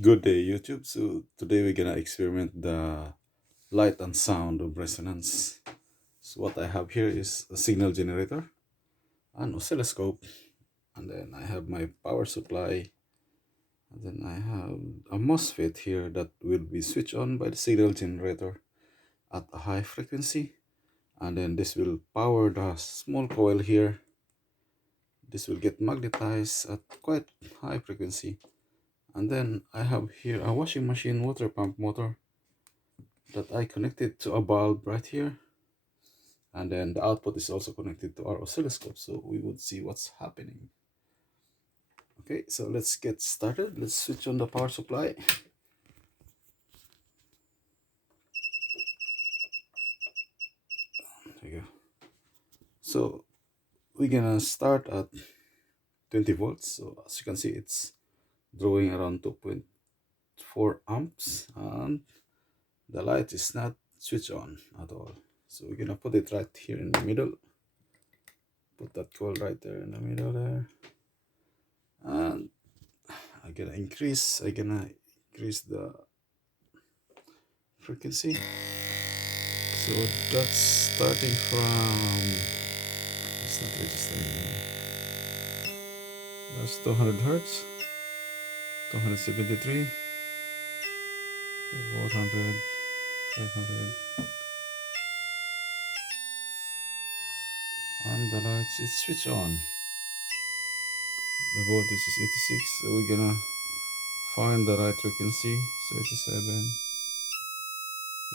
Good day, YouTube. So today we're gonna experiment the light and sound of resonance. So what I have here is a signal generator, an oscilloscope, and then I have my power supply, and then I have a MOSFET here that will be switched on by the signal generator at a high frequency, and then this will power the small coil here. This will get magnetized at quite high frequency, and then I have here a washing machine water pump motor that I connected to a bulb right here, and then the output is also connected to our oscilloscope, so we would see what's happening. Okay, so let's get started. Let's switch on the power supply. There you go. So we're gonna start at 20 volts. So as you can see, it's drawing around 2.4 amps, and the light is not switched on at all. So we're gonna put it right here in the middle. Put that coil right there in the middle there, and I'm gonna increase the frequency. So that's starting from, it's not registering. That's 200 hertz, 273, 400, 500, and the lights is switch on. The voltage is 86, so we're gonna find the right frequency. So 87,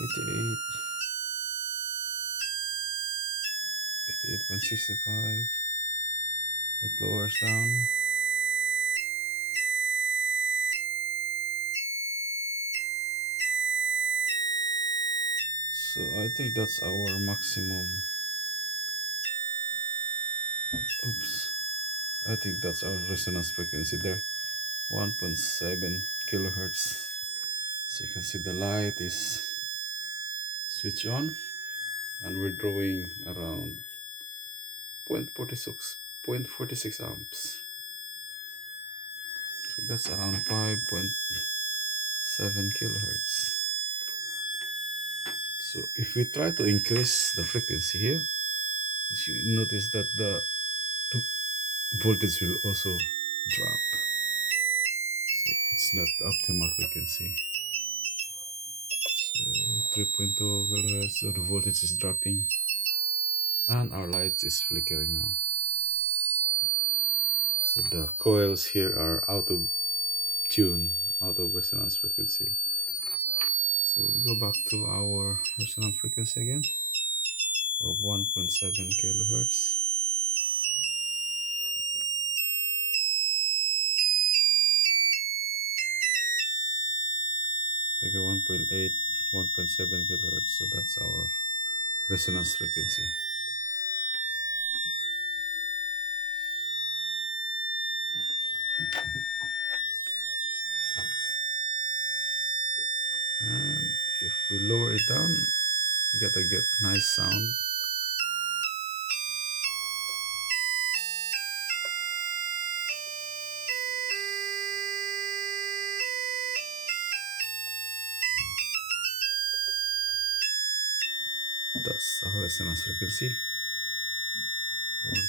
88, 88.65. It lowers down. So I think that's our maximum. Oops. I think that's our resonance frequency there. 1.7 kilohertz. So you can see the light is switch on, and we're drawing around 0.46 amps. So that's around 5.7 kilohertz. So if we try to increase the frequency here, you notice that the voltage will also drop. See, it's not the optimal frequency. So 3.2 kilohertz, so the voltage is dropping, and our light is flickering now. So the coils here are out of tune, out of resonance frequency. So we go back to our resonance frequency again of 1.7 kilohertz. Take a 1.8, 1.7 kilohertz. So that's our resonance frequency. And if we lower it down, you gotta get nice sound. That's our resonance frequency.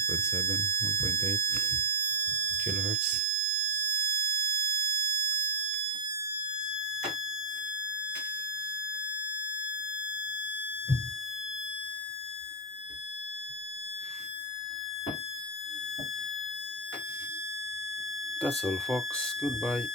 1.7, 1.8 kilohertz. That's all, folks. Goodbye.